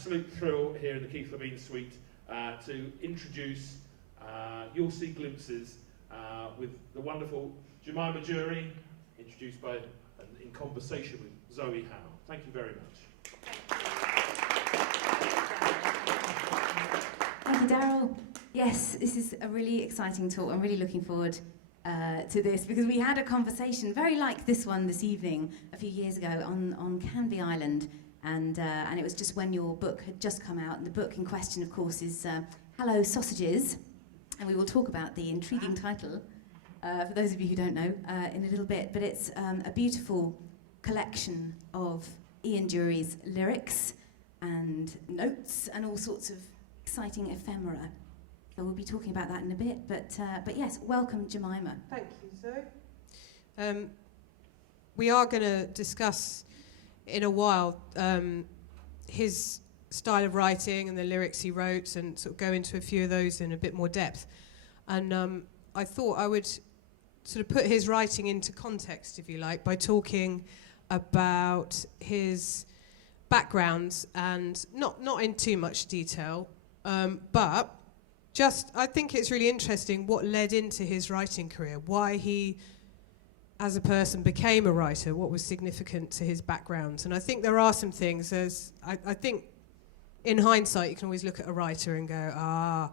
absolute thrill here in the Keith Levine Suite to introduce, you'll see glimpses with the wonderful Jemima Drury, introduced by, in conversation with Zoe Howe. Thank you very much. Thank you, Daryl. Yes, this is a really exciting talk. I'm really looking forward to this, because we had a conversation very like this one this evening a few years ago on Canvey Island, and it was just when your book had just come out, and the book in question, of course, is Hello Sausages, and we will talk about the intriguing title for those of you who don't know in a little bit, but it's a beautiful collection of Ian Drury's lyrics and notes and all sorts of exciting ephemera. So we'll be talking about that in a bit, but yes, welcome, Jemima. Thank you, Zoe. We are going to discuss in a while his style of writing and the lyrics he wrote, and sort of go into a few of those in a bit more depth. And I thought I would sort of put his writing into context, if you like, by talking about his background, and not in too much detail, but just, I think it's really interesting what led into his writing career, why he, as a person, became a writer, what was significant to his background. And I think there are some things, I think in hindsight you can always look at a writer and go,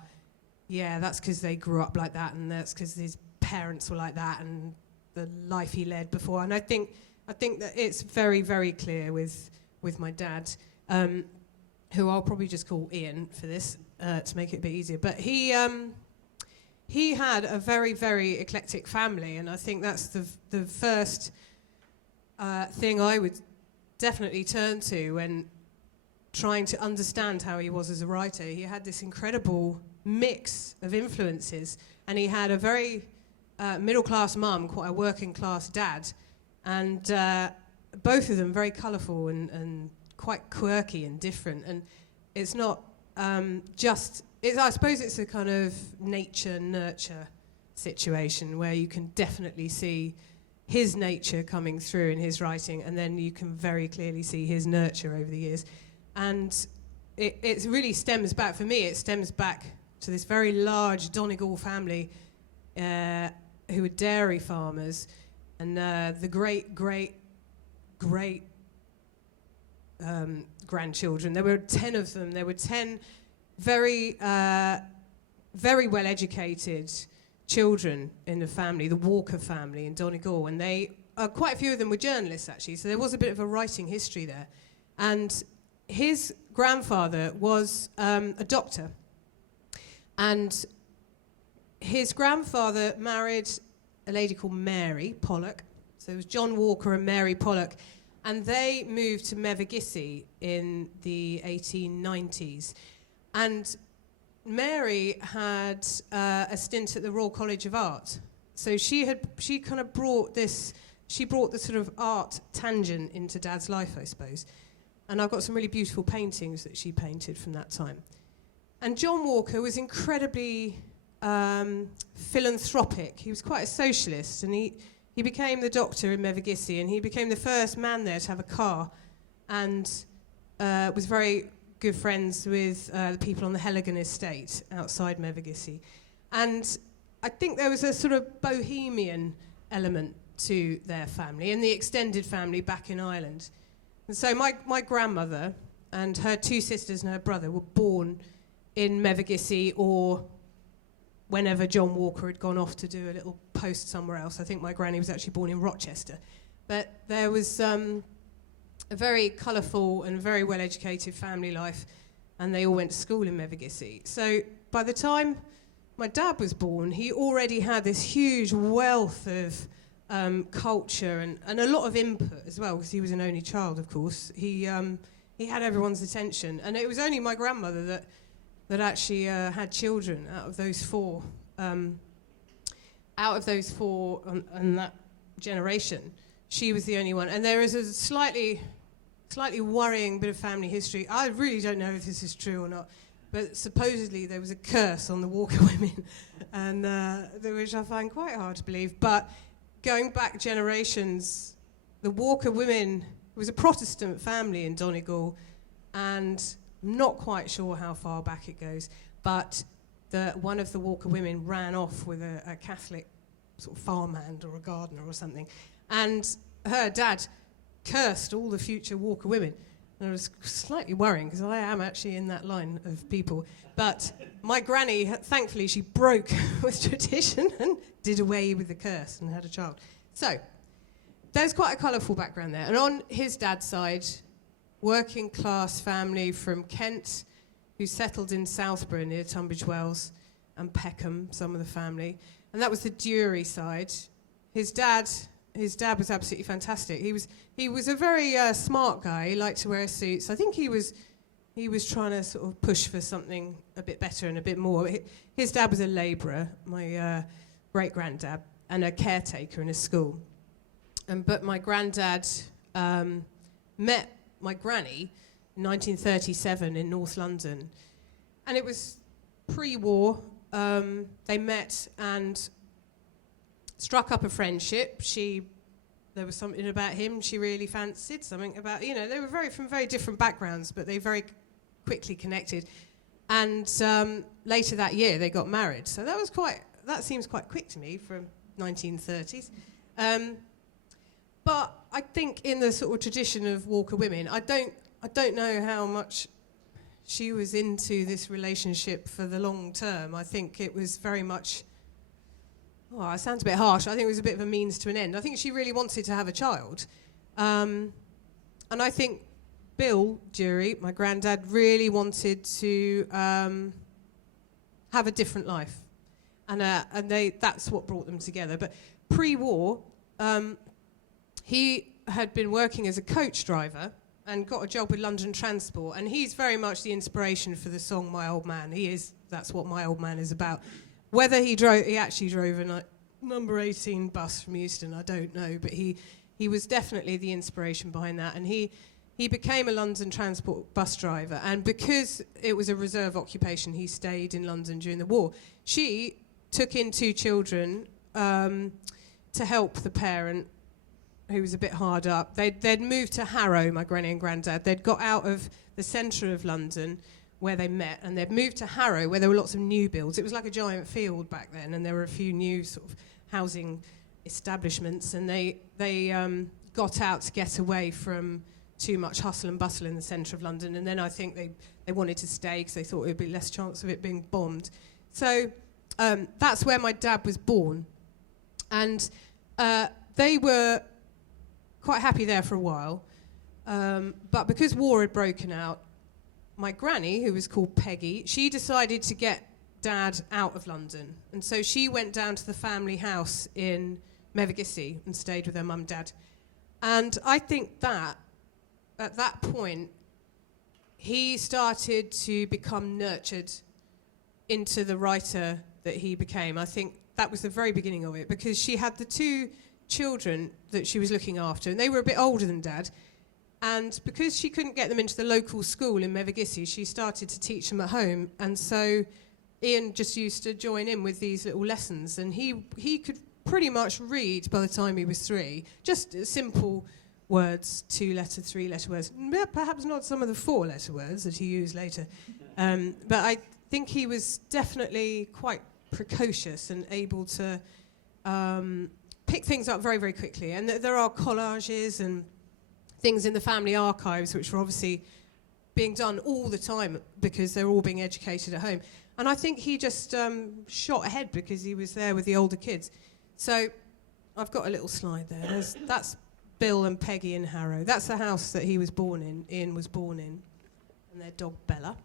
yeah, that's because they grew up like that, and that's because his parents were like that, and the life he led before. And I think that it's very, very clear with my dad, who I'll probably just call Ian for this, to make it a bit easier. But he had a very, very eclectic family, and I think that's the first thing I would definitely turn to when trying to understand how he was as a writer. He had this incredible mix of influences, and he had a very middle-class mum, quite a working-class dad, and both of them very colourful and quite quirky and different. And it's not just... I suppose it's a kind of nature-nurture situation where you can definitely see his nature coming through in his writing, and then you can very clearly see his nurture over the years. And it really stems back, for me, it stems back to this very large Donegal family who were dairy farmers, and the great grandchildren. There were 10 of them. There were 10 very well-educated children in the family, the Walker family in Donegal, and quite a few of them were journalists, actually, so there was a bit of a writing history there. And his grandfather was a doctor, and his grandfather married a lady called Mary Pollock, so it was John Walker and Mary Pollock, and they moved to Mevagissey in the 1890s. And Mary had a stint at the Royal College of Art. So she kind of brought the sort of art tangent into Dad's life, I suppose. And I've got some really beautiful paintings that she painted from that time. And John Walker was incredibly philanthropic. He was quite a socialist, and he became the doctor in Mevagissey, and he became the first man there to have a car, and was very good friends with the people on the Helligan estate outside Mevagissey. And I think there was a sort of bohemian element to their family and the extended family back in Ireland. And so my grandmother and her 2 sisters and her brother were born in Mevagissey, or whenever John Walker had gone off to do a little post somewhere else. I think my granny was actually born in Rochester. But there was a very colourful and very well-educated family life, and they all went to school in Mevagissey. So by the time my dad was born, he already had this huge wealth of culture and a lot of input as well, because he was an only child, of course. He had everyone's attention, and it was only my grandmother that actually had children out of those four and that generation. She was the only one. And there is a slightly worrying bit of family history. I really don't know if this is true or not, but supposedly there was a curse on the Walker women, and which I find quite hard to believe. But going back generations, the Walker women was a Protestant family in Donegal, and I'm not quite sure how far back it goes, but one of the Walker women ran off with a Catholic sort of farmhand or a gardener or something, and her dad cursed all the future Walker women. And it was slightly worrying because I am actually in that line of people. But my granny, thankfully, she broke with tradition and did away with the curse and had a child. So there's quite a colourful background there. And on his dad's side, working class family from Kent who settled in Southborough near Tunbridge Wells, and Peckham, some of the family. And that was the Drury side. His dad was absolutely fantastic. He was a very smart guy. He liked to wear suits. I think he was trying to sort of push for something a bit better and a bit more. His dad was a labourer, my great-granddad, and a caretaker in a school. But my granddad met my granny in 1937 in North London. And it was pre-war. They met and struck up a friendship. There was something about him she really fancied, something about, they were from very different backgrounds, but they very quickly connected. And later that year, they got married. So that seems quite quick to me from 1930s. But I think in the sort of tradition of Walker women, I don't know how much she was into this relationship for the long term. I think it was very much, it sounds a bit harsh, I think it was a bit of a means to an end. I think she really wanted to have a child. And I think Bill Drury, my granddad, really wanted to have a different life. And that's what brought them together. But pre-war, he had been working as a coach driver and got a job with London Transport, and he's very much the inspiration for the song My Old Man. That's what My Old Man is about. Whether he actually drove a number 18 bus from Euston, I don't know, but he was definitely the inspiration behind that, and he became a London Transport bus driver, and because it was a reserve occupation, he stayed in London during the war. She took in 2 children to help the parent, who was a bit hard up. They'd moved to Harrow, my granny and granddad. They'd got out of the centre of London where they met, and they'd moved to Harrow where there were lots of new builds. It was like a giant field back then, and there were a few new sort of housing establishments, and they got out to get away from too much hustle and bustle in the centre of London, and then I think they wanted to stay because they thought there would be less chance of it being bombed. So that's where my dad was born, and they were quite happy there for a while, but because war had broken out, my granny, who was called Peggy, she decided to get Dad out of London, and so she went down to the family house in Mevagissey and stayed with her mum and dad. And I think that at that point he started to become nurtured into the writer that he became. I think that was the very beginning of it, because she had the 2 children that she was looking after, and they were a bit older than Dad, and because she couldn't get them into the local school in Mevagissey, she started to teach them at home, and so Ian just used to join in with these little lessons, and he could pretty much read by the time he was 3, just simple words, 2-letter, 3-letter words, perhaps not some of the 4-letter words that he used later, but I think he was definitely quite precocious and able to pick things up very, very quickly. And there are collages and things in the family archives which are obviously being done all the time because they're all being educated at home. And I think he just shot ahead because he was there with the older kids. So I've got a little slide there. That's Bill and Peggy in Harrow. That's the house that he was born in, Ian was born in, and their dog Bella.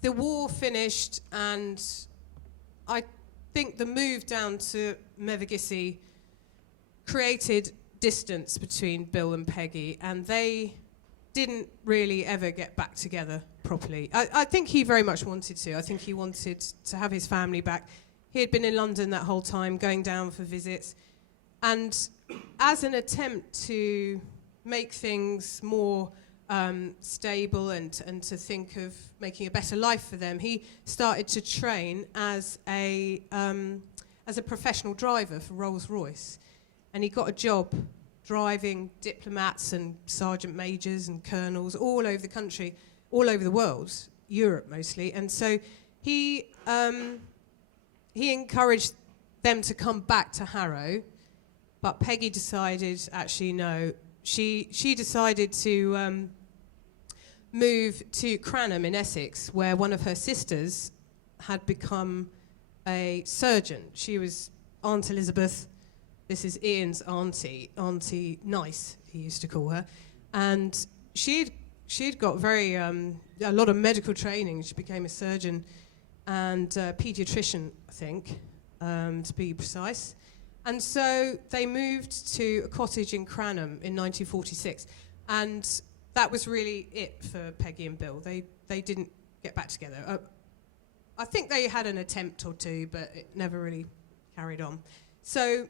The war finished, and I think the move down to Mevagissey created distance between Bill and Peggy, and they didn't really ever get back together properly. I think he very much wanted to. I think he wanted to have his family back. He had been in London that whole time, going down for visits, and as an attempt to make things more stable and to think of making a better life for them, he started to train as a professional driver for Rolls-Royce, and he got a job driving diplomats and sergeant majors and colonels all over the country, all over the world, Europe mostly. And so he encouraged them to come back to Harrow, but Peggy decided, actually no, she decided to move to Cranham in Essex, where one of her sisters had become a surgeon. She was Aunt Elizabeth. This is Ian's auntie, Auntie Nice, he used to call her. And she'd got a lot of medical training. She became a surgeon and a paediatrician, I think, to be precise. And so they moved to a cottage in Cranham in 1946. And that was really it for Peggy and Bill. They didn't get back together. I think they had an attempt or two, but it never really carried on. So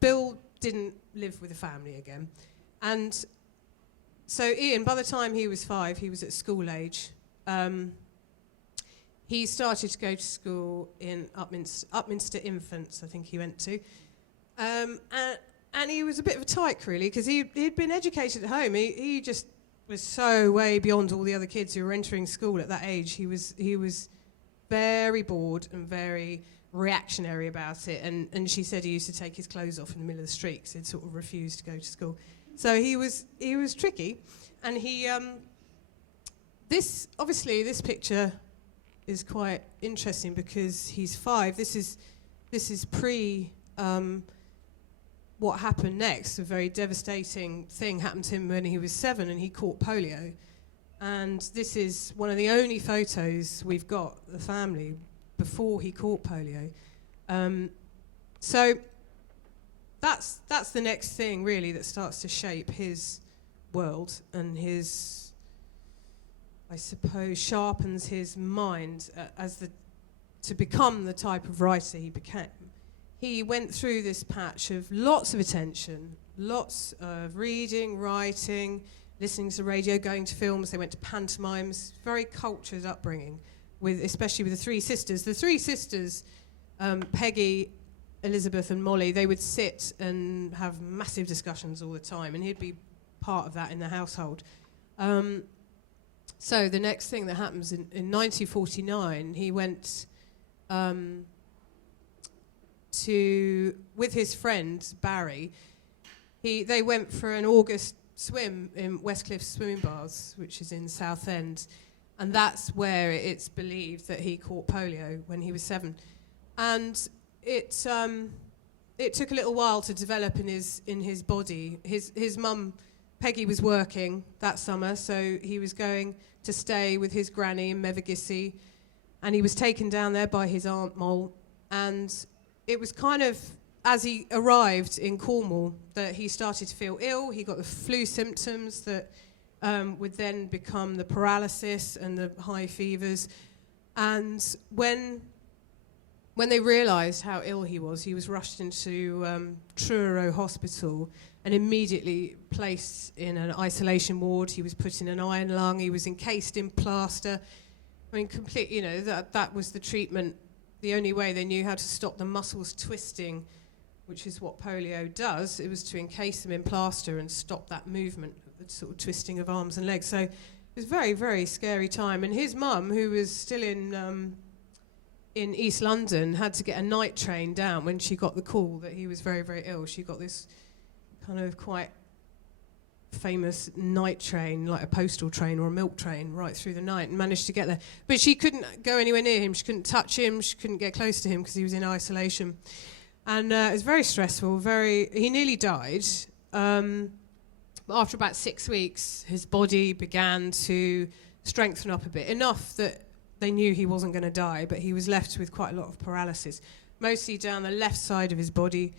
Bill didn't live with the family again. And so Ian, by the time he was 5, he was at school age. He started to go to school in Upminster Infants, I think he went to. And he was a bit of a tyke, really, because he'd been educated at home. He just was so way beyond all the other kids who were entering school at that age. He was very bored and very reactionary about it, and she said he used to take his clothes off in the middle of the street because he'd sort of refused to go to school. So he was tricky, and this picture is quite interesting because he's 5. This is pre what happened next. A very devastating thing happened to him when he was 7, and he caught polio. And this is one of the only photos we've got of the family before he caught polio. So that's the next thing, really, that starts to shape his world and his, I suppose, sharpens his mind to become the type of writer he became. He went through this patch of lots of attention, lots of reading, writing, listening to radio, going to films. They went to pantomimes. Very cultured upbringing, especially with the 3 sisters. The 3 sisters, Peggy, Elizabeth and Molly, they would sit and have massive discussions all the time, and he'd be part of that in the household. So the next thing that happens in 1949, he went with his friend Barry. They went for an August swim in Westcliff Swimming Baths, which is in Southend, and that's where it's believed that he caught polio when he was 7. And it took a little while to develop in his body. His mum, Peggy, was working that summer, so he was going to stay with his granny in Mevagissey, and he was taken down there by his Aunt Moll. And it was kind of as he arrived in Cornwall that he started to feel ill. He got the flu symptoms that would then become the paralysis and the high fevers. And when they realised how ill he was rushed into Truro Hospital and immediately placed in an isolation ward. He was put in an iron lung. He was encased in plaster. I mean, that was the treatment. The only way they knew how to stop the muscles twisting, which is what polio does, it was to encase them in plaster and stop that movement, the sort of twisting of arms and legs. So it was a very, very scary time. And his mum, who was still in East London, had to get a night train down when she got the call that he was very, very ill. She got this kind of quite famous night train, like a postal train or a milk train, right through the night, and managed to get there. But she couldn't go anywhere near him. She couldn't touch him. She couldn't get close to him because he was in isolation. And it was very stressful. He nearly died. After about 6 weeks, his body began to strengthen up a bit, enough that they knew he wasn't going to die, but he was left with quite a lot of paralysis, mostly down the left side of his body.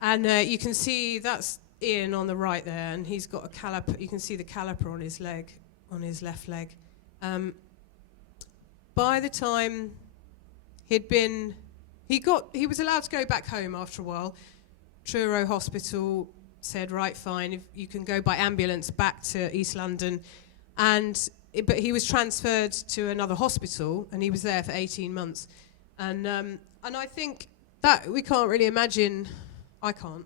And you can see that's Ian on the right there, and he's got a caliper. You can see the caliper on his leg, on his left leg. By the time he was allowed to go back home after a while. Truro Hospital said, right, fine, if you can go by ambulance back to East London. But he was transferred to another hospital, and he was there for 18 months. And I think that we can't really imagine, I can't,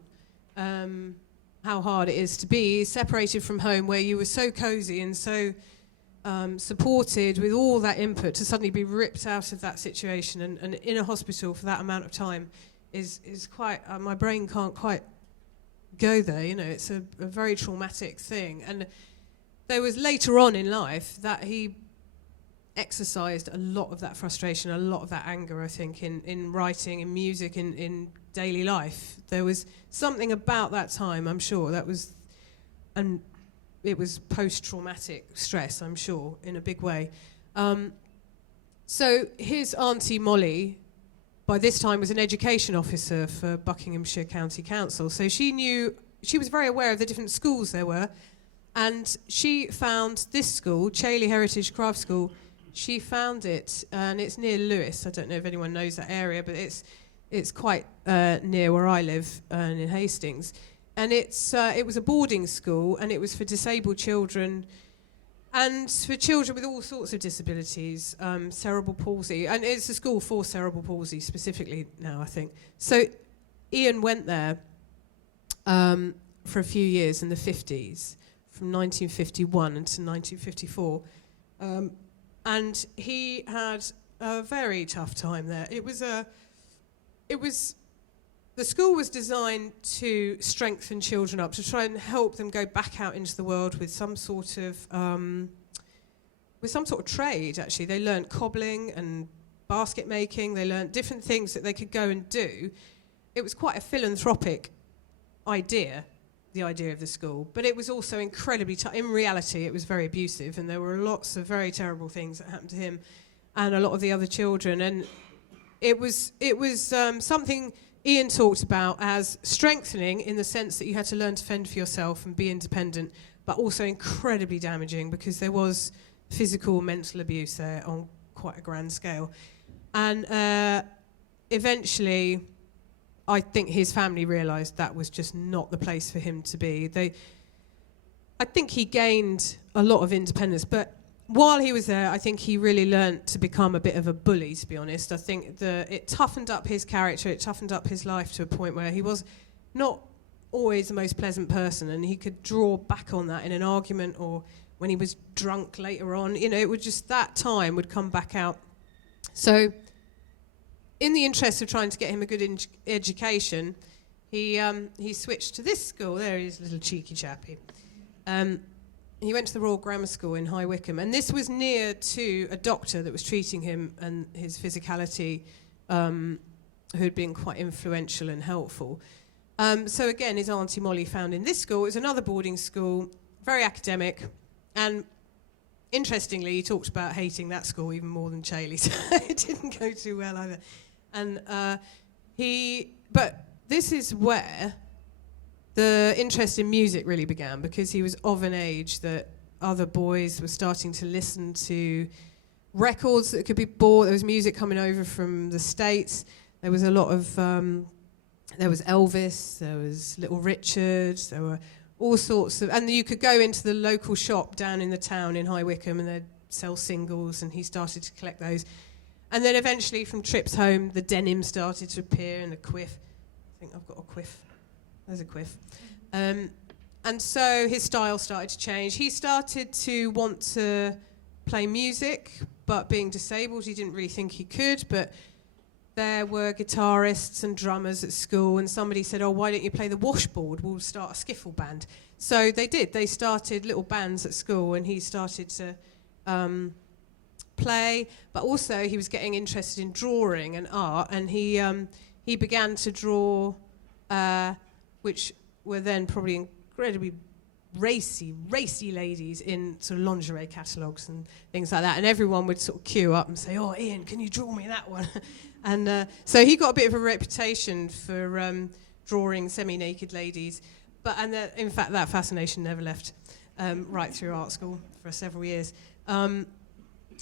how hard it is to be separated from home, where you were so cosy and so supported with all that input, to suddenly be ripped out of that situation and in a hospital for that amount of time is quite, my brain can't quite go there, you know. It's a very traumatic thing. And there was later on in life that he exercised a lot of that frustration, a lot of that anger, I think, in writing, in music, in daily life. There was something about that time, I'm sure, that was, and it was post-traumatic stress, I'm sure, in a big way. So his auntie Molly, by this time, was an education officer for Buckinghamshire County Council. So she was very aware of the different schools there were, and she found this school, Chailey Heritage Craft School. She found it, and it's near Lewes. I don't know if anyone knows that area, but it's quite near where I live, in Hastings. And it was a boarding school, and it was for disabled children and for children with all sorts of disabilities, cerebral palsy. And it's a school for cerebral palsy specifically now, I think. So Ian went there for a few years in the 50s, from 1951 until 1954. And he had a very tough time there. The school was designed to strengthen children up, to try and help them go back out into the world with some sort of trade. Actually, they learnt cobbling and basket making. They learnt different things that they could go and do. It was quite a philanthropic idea, the idea of the school, but it was also incredibly tough. In reality, it was very abusive, and there were lots of very terrible things that happened to him and a lot of the other children. And it was something Ian talked about as strengthening, in the sense that you had to learn to fend for yourself and be independent, but also incredibly damaging, because there was physical, mental abuse there on quite a grand scale. And eventually, I think his family realised that was just not the place for him to be. I think he gained a lot of independence, but while he was there, I think he really learnt to become a bit of a bully, to be honest. I think it toughened up his character, it toughened up his life to a point where he was not always the most pleasant person, and he could draw back on that in an argument, or when he was drunk later on. You know, it would just, that time would come back out. So, in the interest of trying to get him a good education, he switched to this school. There he is, little cheeky chappy. He went to the Royal Grammar School in High Wycombe, and this was near to a doctor that was treating him and his physicality, who had been quite influential and helpful. So again, his auntie Molly found in this school, it was another boarding school, very academic, and interestingly, he talked about hating that school even more than Chailey, so it didn't go too well either. And but this is where the interest in music really began, because he was of an age that other boys were starting to listen to records that could be bought. There was music coming over from the States. There was a lot of, there was Elvis, there was Little Richard, there were all sorts of, and you could go into the local shop down in the town in High Wycombe and they'd sell singles, and he started to collect those. And then eventually from trips home, the denim started to appear, and the quiff. I think I've got a quiff. There's a quiff. And so his style started to change. He started to want to play music, but being disabled, he didn't really think he could. But there were guitarists and drummers at school, and somebody said, oh, why don't you play the washboard? We'll start a skiffle band. So they did. They started little bands at school, and he started to play. But also he was getting interested in drawing and art, and he began to draw, which were then probably incredibly racy ladies in sort of lingerie catalogues and things like that. And everyone would sort of queue up and say, oh, Ian, can you draw me that one? And so he got a bit of a reputation for drawing semi-naked ladies. In fact, that fascination never left right through art school for several years.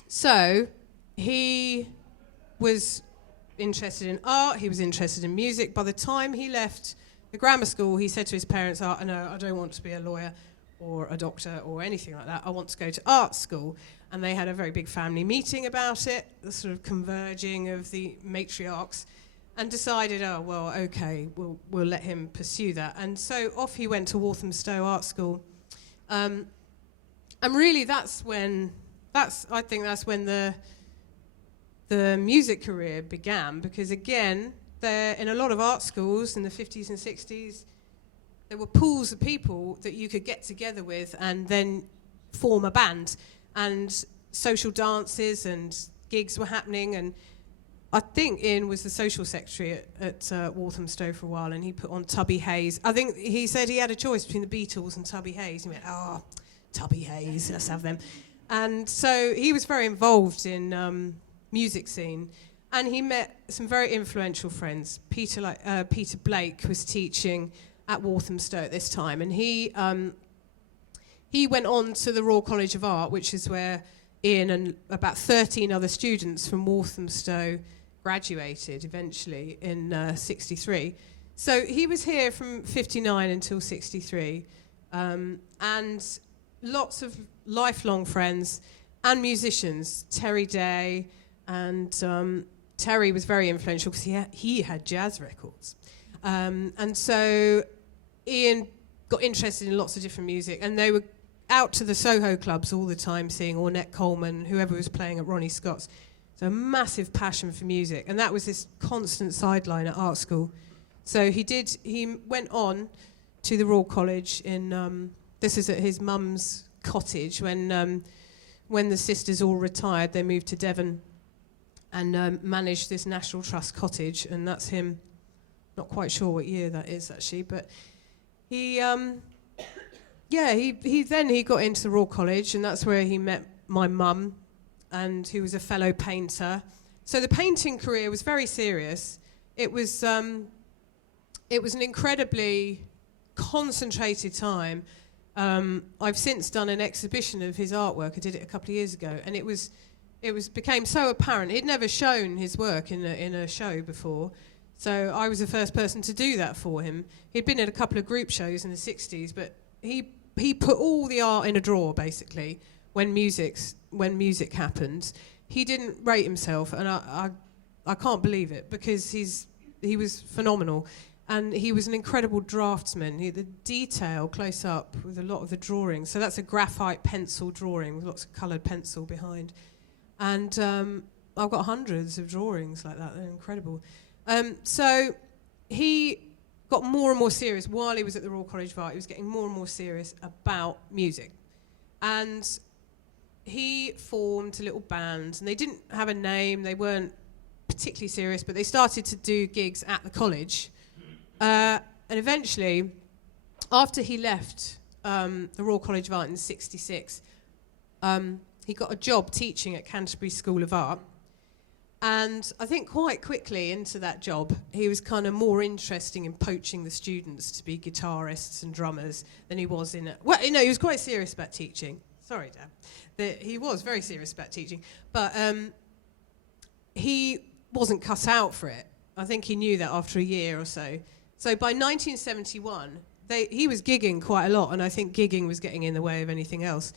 So he was interested in art, he was interested in music. By the time he left the grammar school, he said to his parents, oh, no, I don't want to be a lawyer or a doctor or anything like that. I want to go to art school. And they had a very big family meeting about it, the sort of converging of the matriarchs. and decided, oh, well, okay, we'll let him pursue that. And so off he went to Walthamstow Art School. And really I think that's when the music career began, because again, there in a lot of art schools in the 50s and 60s, there were pools of people that you could get together with and then form a band, and social dances and gigs were happening. And I think Ian was the social secretary at Walthamstow for a while, and he put on Tubby Hayes. I think he said he had a choice between the Beatles and Tubby Hayes. He went, Tubby Hayes, let's have them. And so he was very involved in music scene, and he met some very influential friends. Peter Blake was teaching at Walthamstow at this time, and he went on to the Royal College of Art, which is where Ian and about 13 other students from Walthamstow graduated eventually in 63. So he was here from 59 until 63, and lots of lifelong friends and musicians. Terry Day, and Terry was very influential because he had jazz records. And so Ian got interested in lots of different music, and they were out to the Soho clubs all the time, seeing Ornette Coleman, whoever was playing at Ronnie Scott's. So a massive passion for music, and that was this constant sideline at art school. So he went on to the Royal College in, this is at his mum's cottage. When the sisters all retired, they moved to Devon and managed this National Trust cottage, and that's him. Not quite sure what year that is actually, but he got into the Royal College, and that's where he met my mum, and who was a fellow painter. So the painting career was very serious. It was an incredibly concentrated time. I've since done an exhibition of his artwork. I did it a couple of years ago, and it became so apparent. He'd never shown his work in a show before, so I was the first person to do that for him. He'd been at a couple of group shows in the 60s, but he put all the art in a drawer, basically, when music happened. He didn't rate himself, and I can't believe it, because he was phenomenal. And he was an incredible draftsman. The detail close up with a lot of the drawings. So that's a graphite pencil drawing with lots of coloured pencil behind. And I've got hundreds of drawings like that. They're incredible. So he got more and more serious while he was at the Royal College of Art. He was getting more and more serious about music. And he formed a little band. And they didn't have a name. They weren't particularly serious, but they started to do gigs at the college. And eventually, after he left the Royal College of Art in '66, he got a job teaching at Canterbury School of Art. And I think quite quickly into that job, he was kind of more interested in poaching the students to be guitarists and drummers than he was he was quite serious about teaching. Sorry, Dad. He was very serious about teaching. But he wasn't cut out for it. I think he knew that after a year or so. So by 1971, he was gigging quite a lot, and I think gigging was getting in the way of anything else.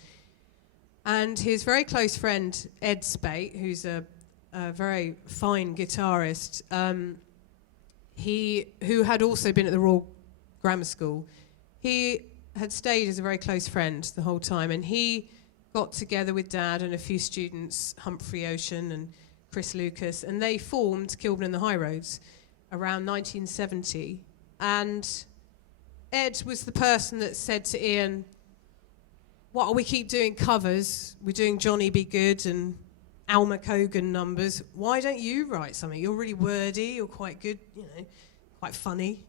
And his very close friend, Ed Spate, who's a very fine guitarist, who had also been at the Royal Grammar School, he had stayed as a very close friend the whole time, and he got together with Dad and a few students, Humphrey Ocean and Chris Lucas, and they formed Kilburn and the High Roads around 1970. And Ed was the person that said to Ian, "What, we keep doing covers? We're doing Johnny Be Good and Alma Cogan numbers. Why don't you write something? You're really wordy, you're quite good, quite funny."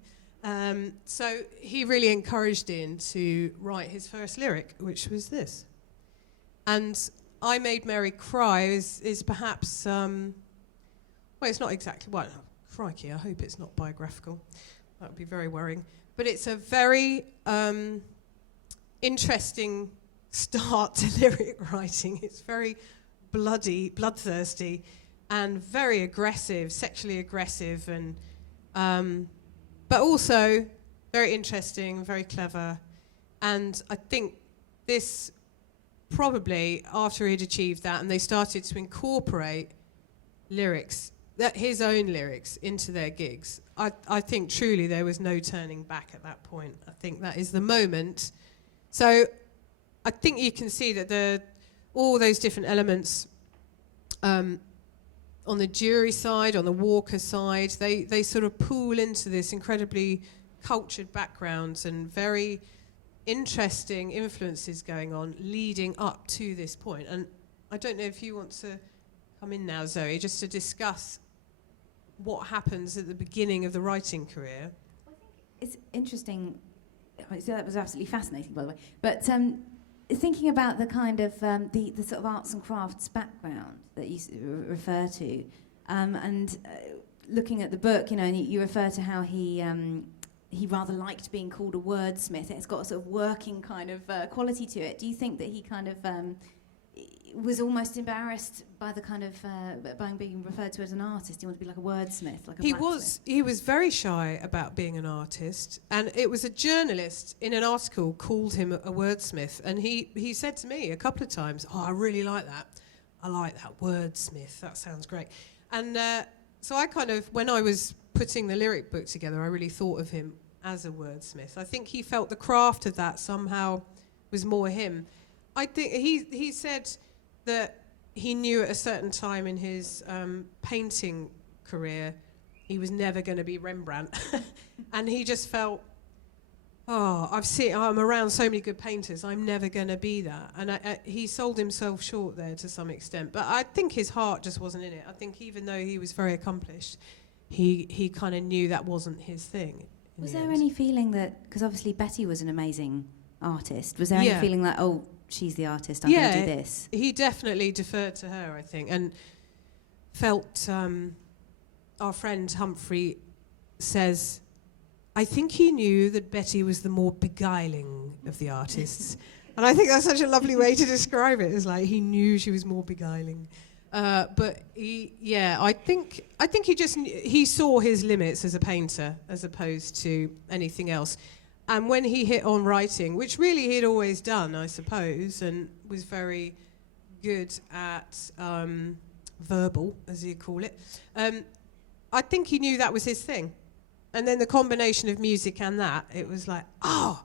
So he really encouraged Ian to write his first lyric, which was this. And I Made Mary Cry is perhaps, it's not exactly, crikey, I hope it's not biographical. That would be very worrying. But it's a very interesting start to lyric writing. It's very bloodthirsty, and very aggressive, sexually aggressive, and but also very interesting, very clever. And I think this probably, after he'd achieved that and they started to incorporate lyrics, that his own lyrics into their gigs, I think truly there was no turning back at that point. I think that is the moment. So I think you can see that all those different elements on the Drury side, on the Walker side, they sort of pool into this incredibly cultured backgrounds and very interesting influences going on leading up to this point. And I don't know if you want to come in now, Zoe, just to discuss what happens at the beginning of the writing career. It's interesting. So that was absolutely fascinating, by the way. But thinking about the kind of the sort of arts and crafts background that you refer to, and looking at the book, and you refer to how he rather liked being called a wordsmith. It's got a sort of working kind of quality to it. Do you think that he kind of was almost embarrassed by the kind of by being referred to as an artist? He wanted to be like a wordsmith, like a blacksmith. He was very shy about being an artist, and it was a journalist in an article called him a wordsmith, and he said to me a couple of times, "Oh, I really like that. I like that wordsmith. That sounds great." And so I kind of, when I was putting the lyric book together, I really thought of him as a wordsmith. I think he felt the craft of that somehow was more him. I think he said that he knew at a certain time in his painting career he was never going to be Rembrandt. And he just felt, I'm around so many good painters, I'm never going to be that. And he sold himself short there to some extent. But I think his heart just wasn't in it. I think even though he was very accomplished, he kind of knew that wasn't his thing. Was there any feeling that, because obviously Betty was an amazing artist, was there any feeling that, oh, she's the artist, I'm going to do this? He definitely deferred to her, I think, and felt, our friend Humphrey says, I think he knew that Betty was the more beguiling of the artists. And I think that's such a lovely way to describe it. It's like he knew she was more beguiling. But I think he saw his limits as a painter as opposed to anything else. And when he hit on writing, which really he'd always done, I suppose, and was very good at verbal, as you call it, I think he knew that was his thing. And then the combination of music and that, it was like, oh,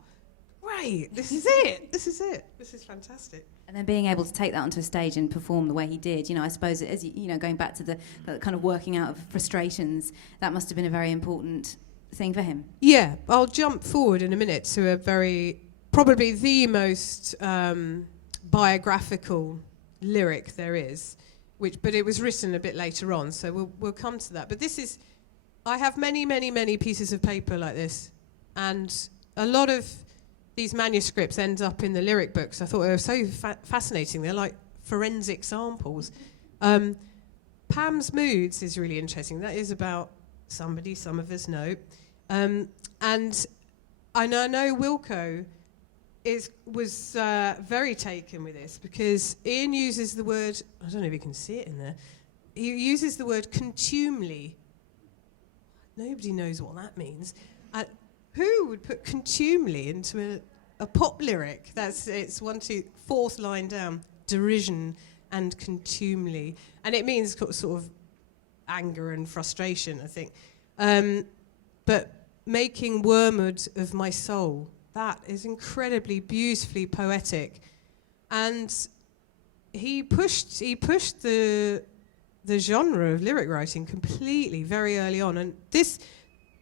right, this is it. This is fantastic. And then being able to take that onto a stage and perform the way he did, I suppose, as going back to the kind of working out of frustrations, that must have been a very important thing for him. Yeah, I'll jump forward in a minute to probably the most biographical lyric there is, but it was written a bit later on, so we'll come to that. But I have many, many, many pieces of paper like this, and a lot of these manuscripts end up in the lyric books. I thought they were so fascinating. They're like forensic samples. Pam's Moods is really interesting. That is about somebody some of us know. And I know Wilco was very taken with this because Ian uses the word, I don't know if you can see it in there, he uses the word contumely. Nobody knows what that means. Who would put contumely into a pop lyric? It's 1, 2, 4th line down, derision and contumely. And it means sort of anger and frustration, I think. But making wormwood of my soul, that is incredibly beautifully poetic. And he pushed the genre of lyric writing completely very early on. And this,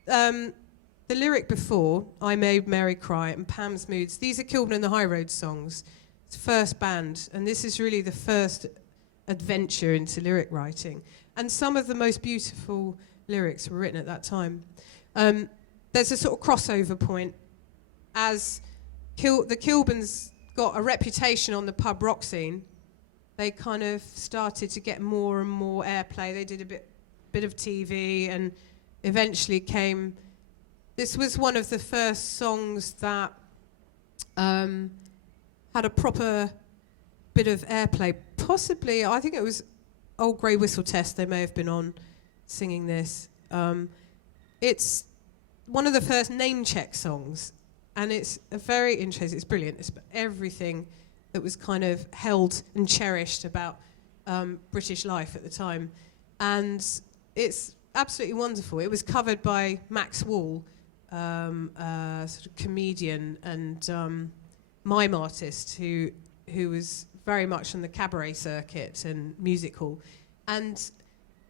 the lyric before, I Made Mary Cry and Pam's Moods, these are Kilburn and the High Road songs. It's first band, and this is really the first adventure into lyric writing. And some of the most beautiful lyrics were written at that time. There's a sort of crossover point as the Kilburns got a reputation on the pub rock scene. They kind of started to get more and more airplay. They did a bit of TV, and eventually came. This was one of the first songs that had a proper bit of airplay. Possibly, I think it was Old Grey Whistle Test. They may have been on singing this. It's one of the first name check songs, and it's a very interesting. It's brilliant. It's everything that was kind of held and cherished about British life at the time. And it's absolutely wonderful. It was covered by Max Wall, a sort of comedian and mime artist who was very much on the cabaret circuit and music hall. And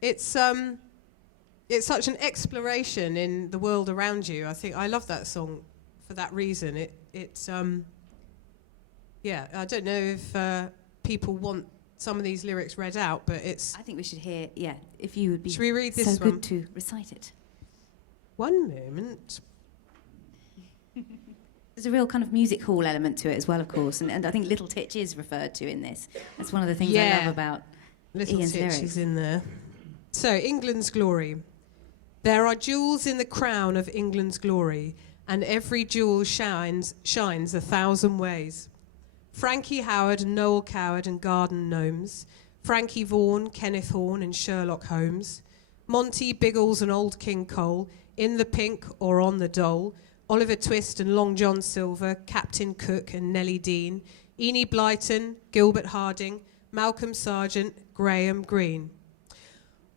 it's such an exploration in the world around you. I think I love that song for that reason. It's I don't know if people want some of these lyrics read out, but it's... I think we should hear, if you would be Should we read this so one? good to recite it. One moment. There's a real kind of music hall element to it as well, of course, and I think Little Titch is referred to in this. That's one of the things I love about Little Ian's Titch lyrics. is in there. So, England's glory. There are jewels in the crown of England's glory, and every jewel shines 1,000 ways. Frankie Howard and Noel Coward and Garden Gnomes, Frankie Vaughan, Kenneth Horne and Sherlock Holmes, Monty, Biggles and Old King Cole, In the Pink or On the Dole, Oliver Twist and Long John Silver, Captain Cook and Nellie Dean, Enid Blyton, Gilbert Harding, Malcolm Sargent, Graham Greene.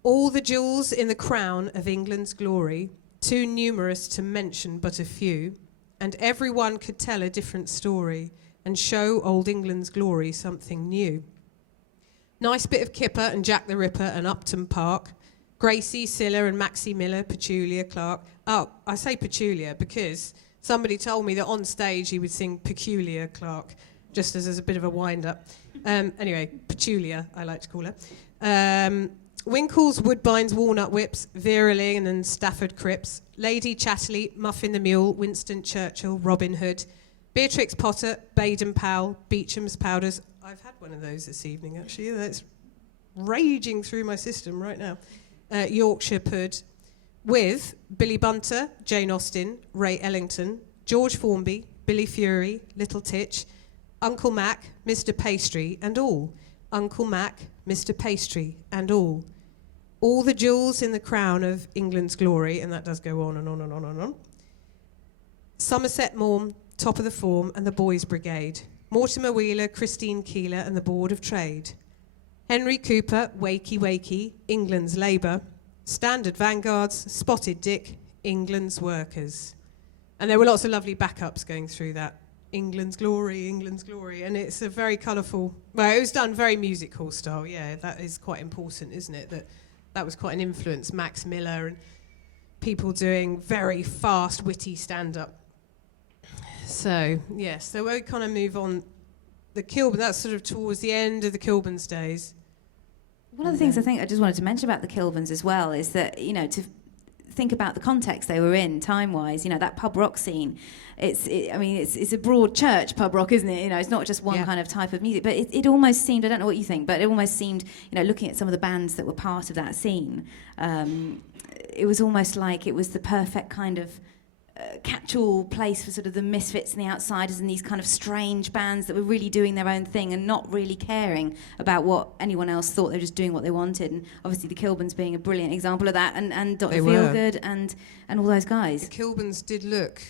All the jewels in the crown of England's glory, too numerous to mention but a few, and every one could tell a different story and show old England's glory something new. Nice bit of Kipper and Jack the Ripper and Upton Park, Gracie, Scylla and Maxie Miller, Petulia Clark. Oh, I say Petulia because somebody told me that on stage he would sing Peculiar Clark, just as a bit of a wind-up. Anyway, Petulia, I like to call her. Winkles, Woodbines, Walnut Whips, Vera Lynn and Stafford Cripps, Lady Chatterley, Muffin the Mule, Winston Churchill, Robin Hood, Beatrix Potter, Baden Powell, Beecham's Powders. I've had one of those this evening, actually. That's raging through my system right now. Yorkshire Pud, with Billy Bunter, Jane Austen, Ray Ellington, George Formby, Billy Fury, Little Titch, Uncle Mac, Mr. Pastry, and all. Uncle Mac, Mr. Pastry, and all. All the jewels in the crown of England's glory, and that does go on and on and on and on. Somerset Maugham, Top of the Form, and the Boys' Brigade. Mortimer Wheeler, Christine Keeler, and the Board of Trade. Henry Cooper, Wakey Wakey, England's Labour. Standard Vanguards, Spotted Dick, England's Workers. And there were lots of lovely backups going through that. England's glory, England's glory. And it's a very colourful... Well, it was done very music hall style, yeah. That is quite important, isn't it? That was quite an influence. Max Miller and people doing very fast, witty stand-up. So, yes, so we'll kind of move on. The Kilburn, that's sort of towards the end of the Kilburn's days. One of the things I think I just wanted to mention about the Kilburns as well is that, to think about the context they were in time-wise, that pub rock scene, it's a broad church pub rock, isn't it? It's not just one kind of type of music, but it almost seemed, I don't know what you think, but it almost seemed, looking at some of the bands that were part of that scene, it was almost like it was the perfect kind of catch-all place for sort of the misfits and the outsiders and these kind of strange bands that were really doing their own thing and not really caring about what anyone else thought. They were just doing what they wanted. And obviously the Kilburns being a brilliant example of that, and Dr. Feelgood and all those guys. The Kilburns did look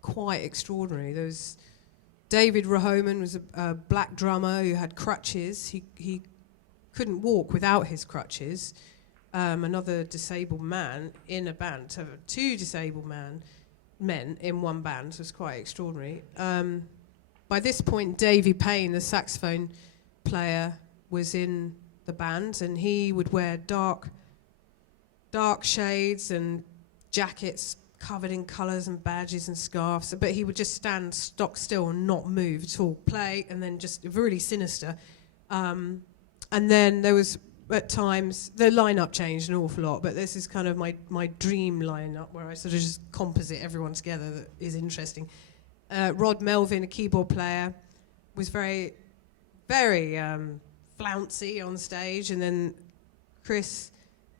quite extraordinary. There was David Rahoman was a black drummer who had crutches. He couldn't walk without his crutches. Another disabled man in a band. To have two disabled men in one band was quite extraordinary. By this point, Davy Payne, the saxophone player, was in the band, and he would wear dark shades and jackets covered in colours and badges and scarves, but he would just stand stock still and not move at all, play, and then just really sinister. And then there was, at times, the lineup changed an awful lot, but this is kind of my dream lineup where I sort of just composite everyone together that is interesting. Rod Melvin, a keyboard player, was very, very flouncy on stage, and then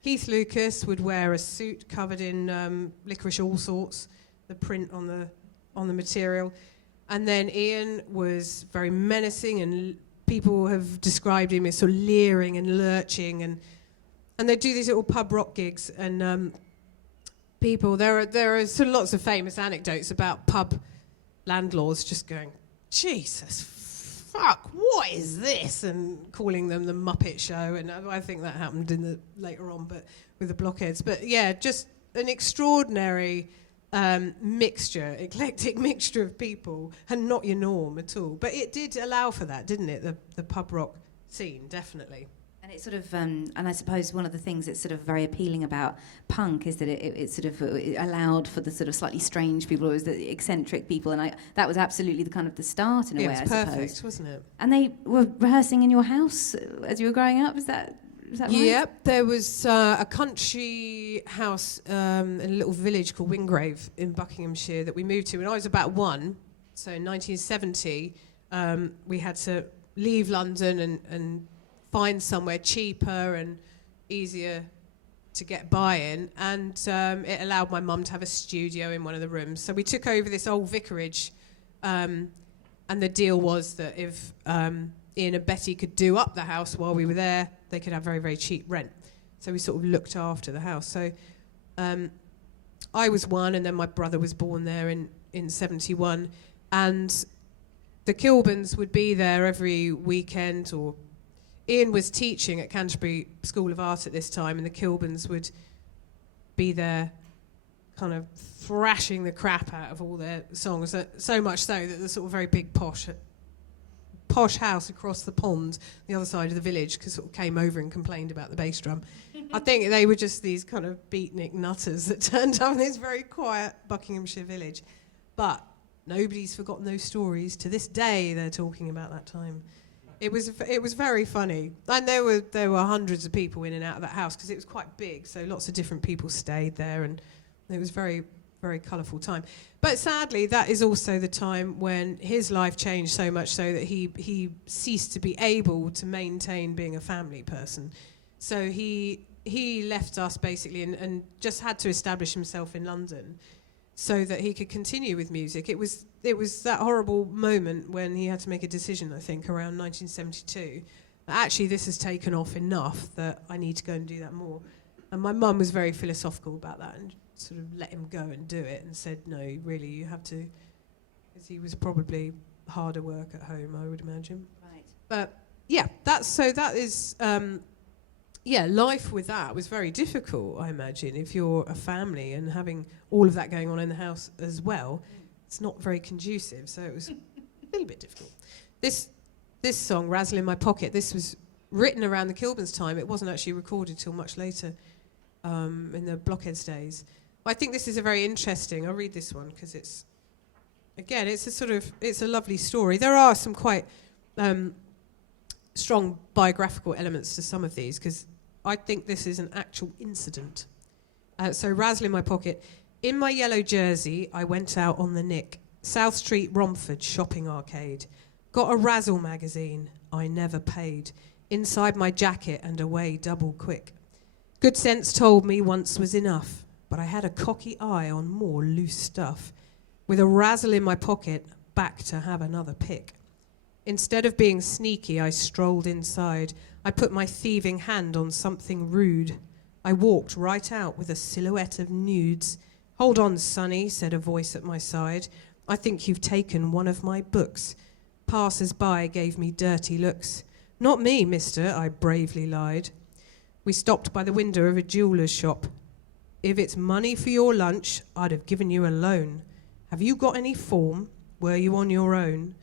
Keith Lucas would wear a suit covered in licorice all sorts, the print on the material, and then Ian was very menacing, and people have described him as sort of leering and lurching, and they do these little pub rock gigs, and people, there are sort of lots of famous anecdotes about pub landlords just going, Jesus fuck, what is this? And calling them the Muppet Show. And I think that happened later on, but with the Blockheads. But yeah, just an extraordinary eclectic mixture of people, and not your norm at all. But it did allow for that, didn't it? The pub rock scene, definitely. And it sort of, and I suppose one of the things that's sort of very appealing about punk is that it sort of it allowed for the sort of slightly strange people, it was the eccentric people, and that was absolutely the kind of the start in a way, I suppose. It was perfect, wasn't it? And they were rehearsing in your house as you were growing up, is that right? Yep, there was a country house in a little village called Wingrave in Buckinghamshire that we moved to when I was about 1. So in 1970, we had to leave London and find somewhere cheaper and easier to get by in, and it allowed my mum to have a studio in one of the rooms. So we took over this old vicarage, and the deal was that if Ian and Betty could do up the house while we were there, they could have very, very cheap rent. So we sort of looked after the house. So I was 1, and then my brother was born there in 71, and the Kilburns would be there every weekend, or Ian was teaching at Canterbury School of Art at this time, and the Kilburns would be there kind of thrashing the crap out of all their songs, so much so that the sort of very big posh house across the pond, the other side of the village, sort of came over and complained about the bass drum. I think they were just these kind of beatnik nutters that turned up in this very quiet Buckinghamshire village. But nobody's forgotten those stories. To this day, they're talking about that time. It was very funny, and there were hundreds of people in and out of that house because it was quite big. So lots of different people stayed there, and it was very, very colourful time. But sadly, that is also the time when his life changed so much so that he ceased to be able to maintain being a family person. So he left us basically and just had to establish himself in London so that he could continue with music. It was that horrible moment when he had to make a decision, I think, around 1972. Actually, this has taken off enough that I need to go and do that more. And my mum was very philosophical about that and sort of let him go and do it and said, no, really, you have to, because he was probably harder work at home, I would imagine. Right. But yeah, life with that was very difficult, I imagine. If you're a family and having all of that going on in the house as well, it's not very conducive, so it was a little bit difficult. This song, Razzle in My Pocket, this was written around the Kilburns' time. It wasn't actually recorded till much later in the Blockheads days. I think this is a very interesting, I'll read this one because it's a lovely story. There are some quite strong biographical elements to some of these because I think this is an actual incident. So Razzle in My Pocket. In my yellow jersey, I went out on the Nick. South Street, Romford, shopping arcade. Got a Razzle magazine. I never paid. Inside my jacket and away double quick. Good sense told me once was enough, but I had a cocky eye on more loose stuff. With a Razzle in my pocket, back to have another pick. Instead of being sneaky, I strolled inside. I put my thieving hand on something rude. I walked right out with a silhouette of nudes. Hold on, sonny, said a voice at my side. I think you've taken one of my books. Passers-by gave me dirty looks. Not me, mister, I bravely lied. We stopped by the window of a jeweller's shop. If it's money for your lunch, I'd have given you a loan. Have you got any form? Were you on your own?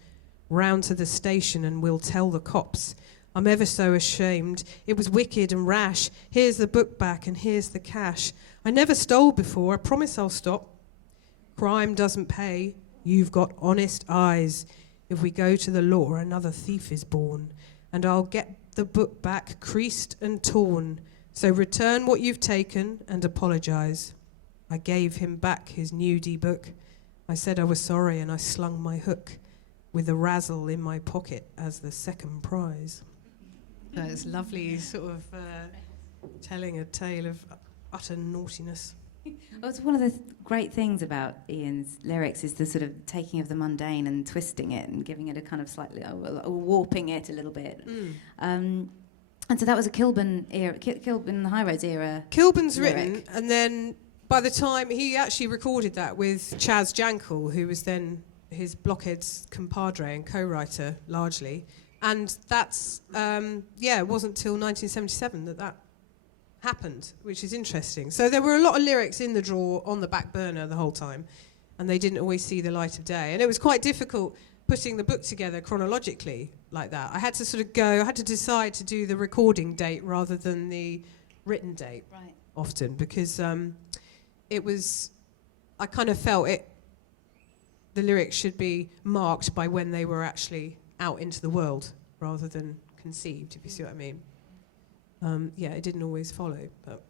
Round to the station and we'll tell the cops. I'm ever so ashamed. It was wicked and rash. Here's the book back and here's the cash. I never stole before. I promise I'll stop. Crime doesn't pay. You've got honest eyes. If we go to the law, another thief is born. And I'll get the book back creased and torn. So return what you've taken and apologise. I gave him back his nudie book. I said I was sorry and I slung my hook with a Razzle in my pocket as the second prize. It's lovely, sort of telling a tale of utter naughtiness. Well, it's one of the great things about Ian's lyrics is the sort of taking of the mundane and twisting it and giving it a kind of slightly, warping it a little bit. And so that was a Kilburn High Roads era. Kilburn's lyric. written, and then by the time he actually recorded that with Chaz Jankel, who was then his Blockheads compadre and co-writer, largely. And that's, it wasn't till 1977 that happened, which is interesting. So there were a lot of lyrics in the drawer on the back burner the whole time, and they didn't always see the light of day. And it was quite difficult putting the book together chronologically like that. I had to decide to do the recording date rather than the written date, Right. often, because I kind of felt the lyrics should be marked by when they were actually out into the world rather than conceived, if you see what I mean. It didn't always follow, but...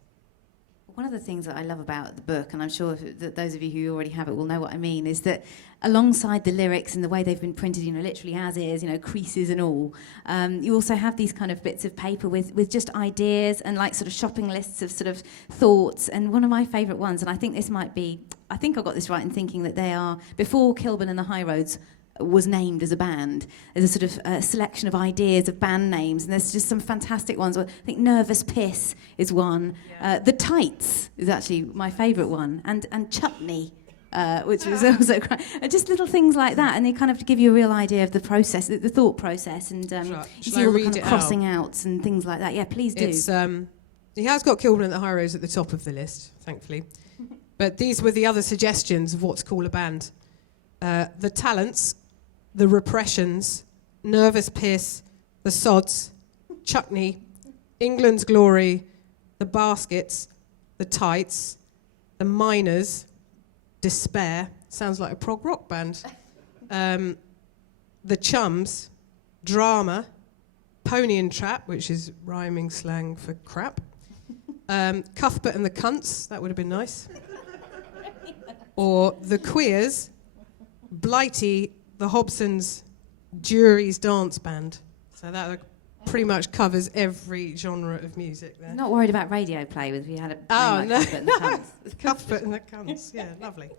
One of the things that I love about the book, and I'm sure that those of you who already have it will know what I mean, is that alongside the lyrics and the way they've been printed, literally as is, creases and all, you also have these kind of bits of paper with just ideas and like sort of shopping lists of sort of thoughts. And one of my favourite ones, and I think I got this right in thinking that they are, before Kilburn and the High Roads was named as a band, there's a sort of selection of ideas of band names, and there's just some fantastic ones. I think Nervous Piss is one. Yeah. The Tights is actually my favourite one, and Chutney, which was also great. Just little things like that, and they kind of give you a real idea of the process, the thought process, and you see all the kind of crossing outs and things like that. Yeah, please do. He has got Kilburn and the High Roads at the top of the list, thankfully. But these were the other suggestions of what to call a band. The Talents, the Repressions, Nervous Piss, the Sods, Chuckney, England's Glory, the Baskets, the Tights, the Miners, Despair, sounds like a prog rock band, the Chums, Drama, Pony and Trap, which is rhyming slang for crap, Cuthbert and the Cunts, that would have been nice, or the Queers, Blighty, the Hobsons, Jury's Dance Band. So that pretty much covers every genre of music there. Not worried about radio play if you had a Cuthbert and the Cunts. Yeah, lovely.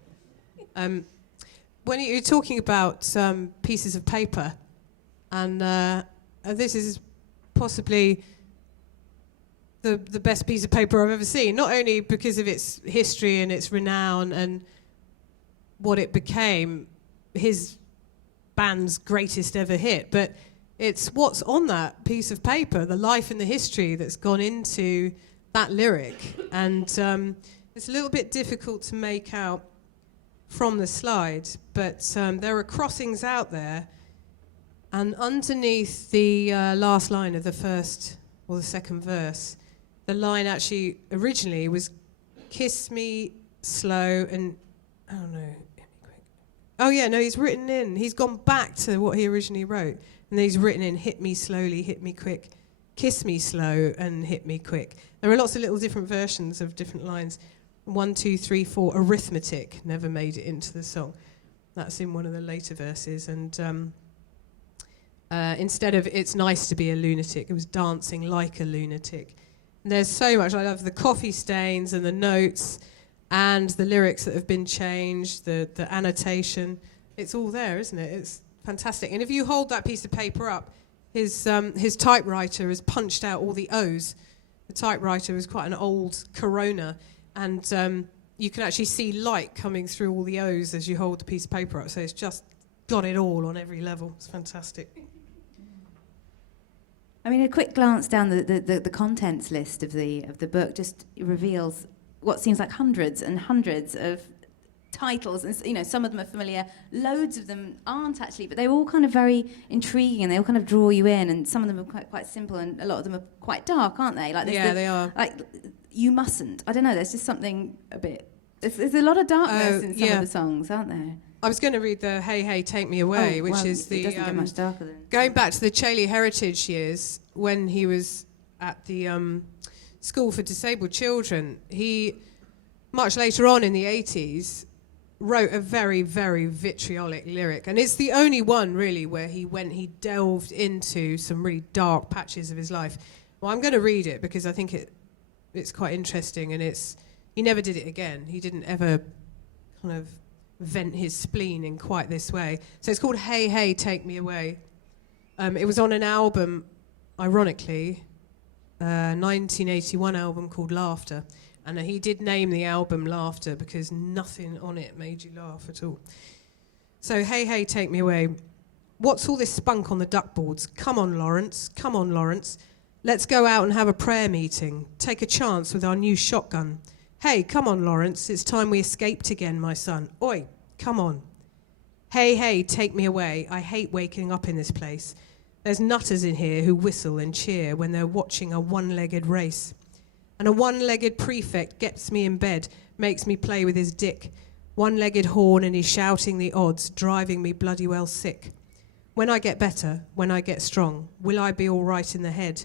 When you're talking about pieces of paper, and this is possibly the best piece of paper I've ever seen, not only because of its history and its renown and what it became, his band's greatest ever hit, but it's what's on that piece of paper, the life and the history that's gone into that lyric. And it's a little bit difficult to make out from the slide, but there are crossings out there, and underneath the last line of the first or the second verse, the line actually originally was kiss me slow and, I don't know, oh yeah, no, he's gone back to what he originally wrote, and then he's written in hit me slowly, hit me quick, kiss me slow and hit me quick. There are lots of little different versions of different lines. 1, 2, 3, 4, arithmetic never made it into the song. That's in one of the later verses, and instead of it's nice to be a lunatic, it was dancing like a lunatic. And there's so much. I love the coffee stains and the notes and the lyrics that have been changed, the annotation. It's all there, isn't it? It's fantastic. And if you hold that piece of paper up, his typewriter has punched out all the O's. The typewriter was quite an old Corona, and you can actually see light coming through all the O's as you hold the piece of paper up. So it's just got it all on every level. It's fantastic. I mean, a quick glance down the contents list of the book just reveals what seems like hundreds and hundreds of titles, and some of them are familiar, loads of them aren't actually, but they're all kind of very intriguing, and they all kind of draw you in, and some of them are quite simple, and a lot of them are quite dark, aren't they? Like they are. Like, you mustn't. I don't know. There's just something a bit. There's a lot of darkness in some of the songs, aren't there? I was going to read the Hey Hey Take Me Away, which is the... It doesn't get much darker than... Going back to the Chailey Heritage years, when he was at the School for Disabled Children, he, much later on in the 80s, wrote a very, very vitriolic lyric. And it's the only one, really, where he delved into some really dark patches of his life. Well, I'm going to read it because I think it's quite interesting, and he never did it again. He didn't ever kind of vent his spleen in quite this way. So it's called Hey Hey Take Me Away. It was on an album, ironically, 1981 album called Laughter, and he did name the album Laughter because nothing on it made you laugh at all. So, hey, hey, take me away. What's all this spunk on the duckboards? Come on, Lawrence. Come on, Lawrence. Let's go out and have a prayer meeting. Take a chance with our new shotgun. Hey, come on, Lawrence. It's time we escaped again, my son. Oi, come on. Hey, hey, take me away. I hate waking up in this place. There's nutters in here who whistle and cheer when they're watching a one-legged race. And a one-legged prefect gets me in bed, makes me play with his dick. One-legged horn and he's shouting the odds, driving me bloody well sick. When I get better, when I get strong, will I be all right in the head?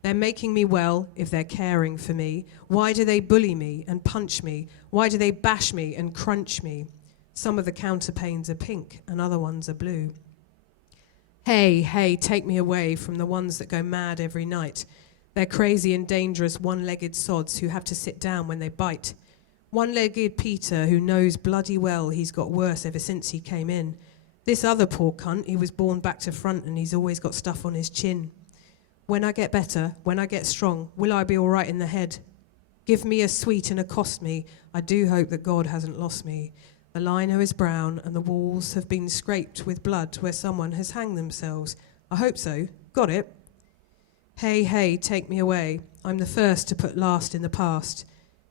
They're making me well if they're caring for me. Why do they bully me and punch me? Why do they bash me and crunch me? Some of the counterpanes are pink and other ones are blue. Hey, hey, take me away from the ones that go mad every night. They're crazy and dangerous one-legged sods who have to sit down when they bite. One-legged Peter who knows bloody well he's got worse ever since he came in. This other poor cunt, he was born back to front and he's always got stuff on his chin. When I get better, when I get strong, will I be all right in the head? Give me a sweet and accost me. I do hope that God hasn't lost me. The lino is brown and the walls have been scraped with blood where someone has hanged themselves. I hope so. Got it? Hey, hey, take me away. I'm the first to put last in the past.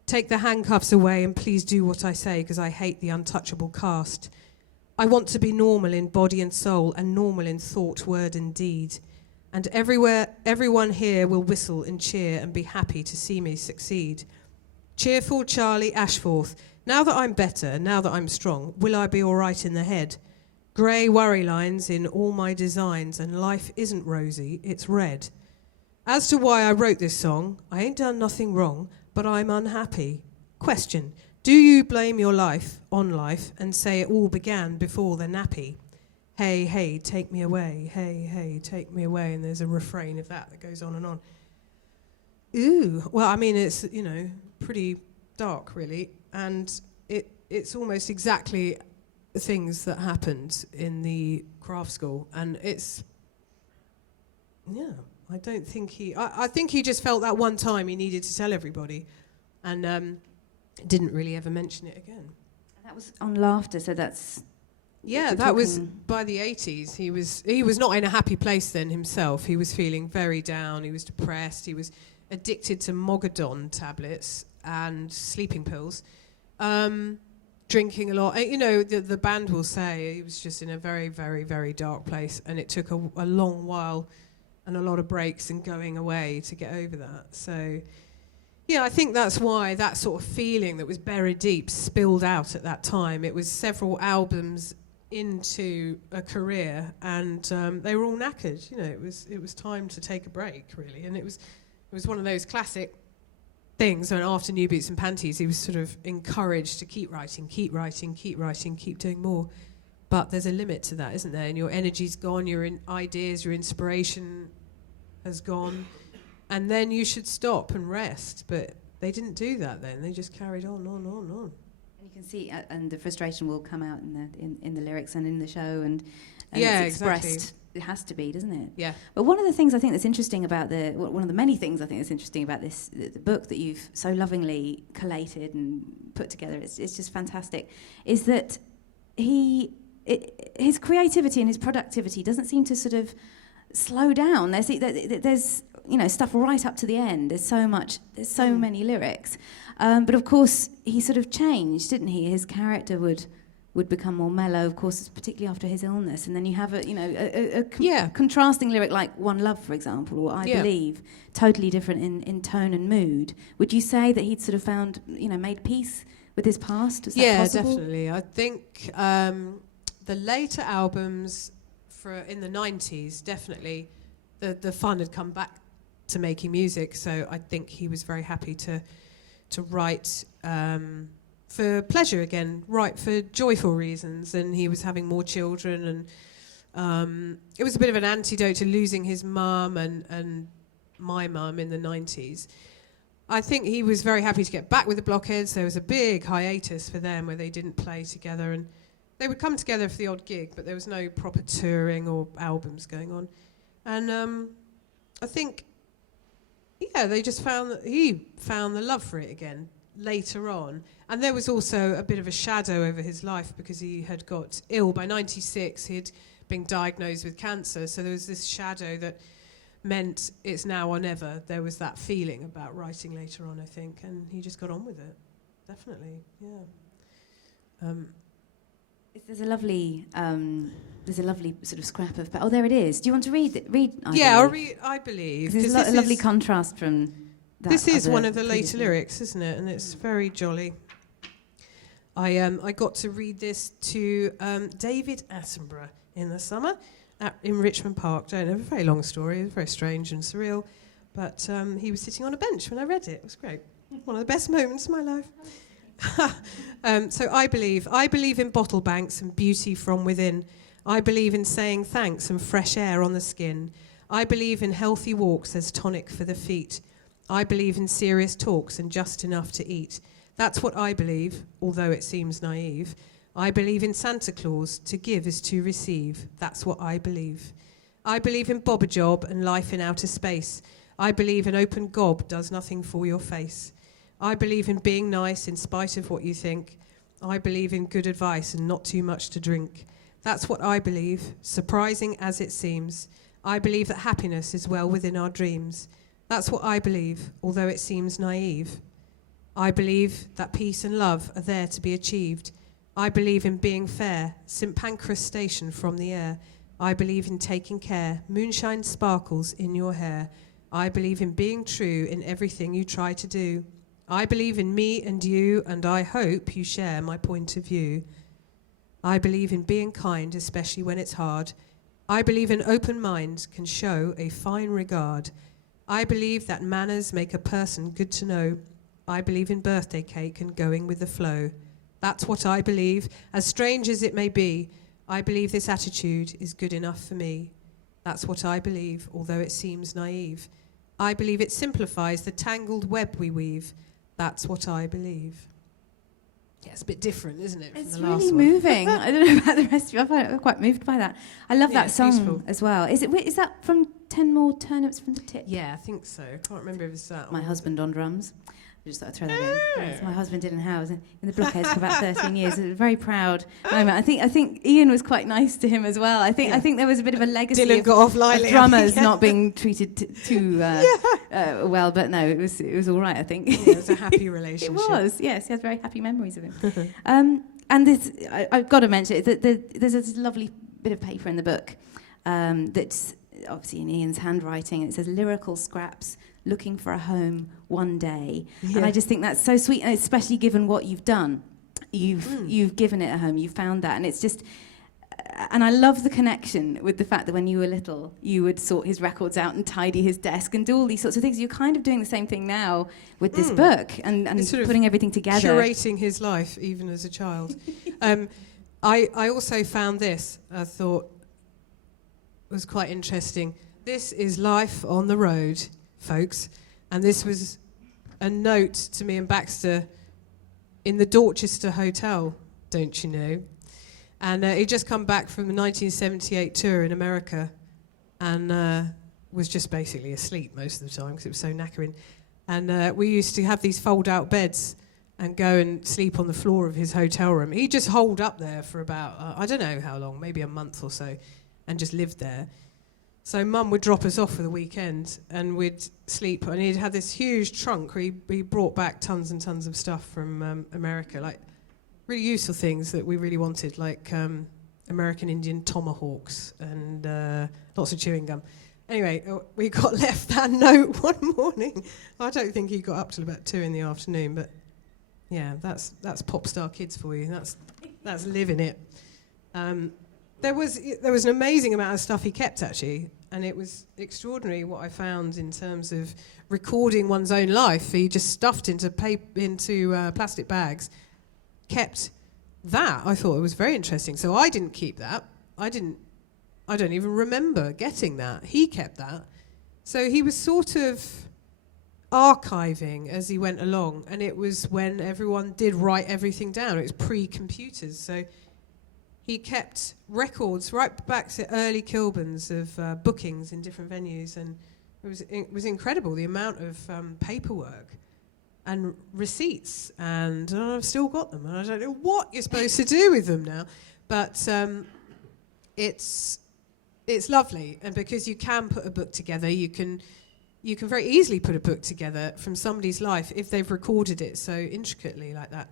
Take the handcuffs away and please do what I say because I hate the untouchable caste. I want to be normal in body and soul and normal in thought, word and deed. And everyone here will whistle and cheer and be happy to see me succeed. Cheerful Charlie Ashforth, now that I'm better, now that I'm strong, will I be all right in the head? Grey worry lines in all my designs and life isn't rosy, it's red. As to why I wrote this song, I ain't done nothing wrong, but I'm unhappy. Question, do you blame your life on life and say it all began before the nappy? Hey, hey, take me away. Hey, hey, take me away. And there's a refrain of that goes on and on. Ooh, well, I mean, it's, pretty dark, really. And it's almost exactly the things that happened in the craft school. And I don't think I think he just felt that one time he needed to tell everybody. And didn't really ever mention it again. That was on Laughter, so that's... Yeah, that was by the 80s. He was not in a happy place then himself. He was feeling very down. He was depressed. He was addicted to Mogadon tablets and sleeping pills, drinking a lot. The band will say he was just in a very, very, very dark place, and it took a long while and a lot of breaks and going away to get over that. So, yeah, I think that's why that sort of feeling that was buried deep spilled out at that time. It was several albums into a career, and they were all knackered. It was time to take a break, really. And it was one of those classic things when after New Boots and Panties he was sort of encouraged to keep writing, keep doing more. But there's a limit to that, isn't there? And your energy's gone, your ideas, your inspiration has gone, and then you should stop and rest. But they didn't do that then. They just carried on. You can see, and the frustration will come out in the lyrics and in the show, and yeah, it's expressed. Exactly. It has to be, doesn't it? Yeah. But one of the things I think that's interesting about one of the many things I think that's interesting about this the book that you've so lovingly collated and put together, it's just fantastic, is that his creativity and his productivity doesn't seem to sort of slow down. There's stuff right up to the end. There's so many lyrics. But of course, he sort of changed, didn't he? His character would become more mellow, of course, particularly after his illness. And then you have a contrasting lyric like One Love, for example, or I Believe, totally different in tone and mood. Would you say that he'd sort of found, made peace with his past? Is that possible? Definitely. I think the later albums in the 90s, definitely, the fun had come back to making music. So I think he was very happy to write for pleasure again, write for joyful reasons, and he was having more children, and it was a bit of an antidote to losing his mum and my mum in the 90s. I think he was very happy to get back with the Blockheads. There was a big hiatus for them where they didn't play together, and they would come together for the odd gig, but there was no proper touring or albums going on. And I think, they just he found the love for it again. later on. And there was also a bit of a shadow over his life because he had got ill. By 96, he'd been diagnosed with cancer. So there was this shadow that meant it's now or never. There was that feeling about writing later on, I think. And he just got on with it. Definitely, yeah. There's a lovely sort of scrap of. Oh, there it is. Do you want to read it? I'll read. I believe. There's a lovely contrast from. This is one of the later lyrics, isn't it? And it's very jolly. I got to read this to David Attenborough in the summer in Richmond Park. Don't know, a very long story, very strange and surreal, but he was sitting on a bench when I read it. It was great. One of the best moments of my life. So I believe in bottle banks and beauty from within. I believe in saying thanks and fresh air on the skin. I believe in healthy walks as tonic for the feet. I believe in serious talks and just enough to eat. That's what I believe, although it seems naive. I believe in Santa Claus, to give is to receive. That's what I believe. I believe in Bob a Job and life in outer space. I believe an open gob does nothing for your face. I believe in being nice in spite of what you think. I believe in good advice and not too much to drink. That's what I believe, surprising as it seems. I believe that happiness is well within our dreams. That's what I believe, although it seems naive. I believe that peace and love are there to be achieved. I believe in being fair, St Pancras Station from the air. I believe in taking care, moonshine sparkles in your hair. I believe in being true in everything you try to do. I believe in me and you, and I hope you share my point of view. I believe in being kind, especially when it's hard. I believe an open mind can show a fine regard. I believe that manners make a person good to know. I believe in birthday cake and going with the flow. That's what I believe, as strange as it may be. I believe this attitude is good enough for me. That's what I believe, although it seems naive. I believe it simplifies the tangled web we weave. That's what I believe. Yeah, it's a bit different, isn't it, It's from the last really one? moving. I don't know about the rest of you. I'm quite moved by that. I love that it's song beautiful. as well. Is that from 10 More Turnips from the Tip? Yeah, I think so. I can't remember if it's that. My or- husband on drums. I just thought I'd throw that in. Yes, my husband did in Howe in the Blockheads for about 13 years. It was a very proud moment. I think Ian was quite nice to him as well. I think there was a bit of a legacy Dylan of, got off lightly. of drummers not being treated too well, but no, it was all right. I think It was a happy it relationship. was. Yes, he has very happy memories of him. And this, I've got to mention it. There's this lovely bit of paper in the book that's obviously in Ian's handwriting. It says lyrical scraps. Looking for a home one day. Yeah. And I just think that's so sweet, and especially given what you've done. You've given it a home, you found that, and it's just... And I love the connection with the fact that when you were little, you would sort his records out and tidy his desk and do all these sorts of things. You're kind of doing the same thing now with this book and Sort of putting everything together. Curating his life, even as a child. I also found this, I thought was quite interesting. This is life on the road, folks. And this was a note to me and Baxter in the Dorchester Hotel, don't you know? And he'd just come back from the 1978 tour in America and was just basically asleep most of the time because it was so knackering. And we used to have these fold-out beds and go and sleep on the floor of his hotel room. He'd just holed up there for about, I don't know how long, maybe a month or so, and just lived there. So Mum would drop us off for the weekend and we'd sleep. And he'd had this huge trunk where he brought back tons and tons of stuff from America, like really useful things that we really wanted, like American Indian tomahawks and lots of chewing gum. Anyway, we got left that note one morning. I don't think he got up till about 2 PM, but yeah, that's pop star kids for you. That's living it. There was an amazing amount of stuff he kept, actually, and it was extraordinary what I found in terms of recording one's own life. He just stuffed into plastic bags, kept that. I thought it was very interesting. So I didn't keep that. I don't even remember getting that. He kept that. So he was sort of archiving as he went along, and it was when everyone did write everything down. It was pre-computers, so he kept records right back to early Kilburns of bookings in different venues, and it was incredible, the amount of paperwork and receipts, and I've still got them, and I don't know what you're supposed to do with them now, but it's lovely, and because you can put a book together, you can very easily put a book together from somebody's life if they've recorded it so intricately like that,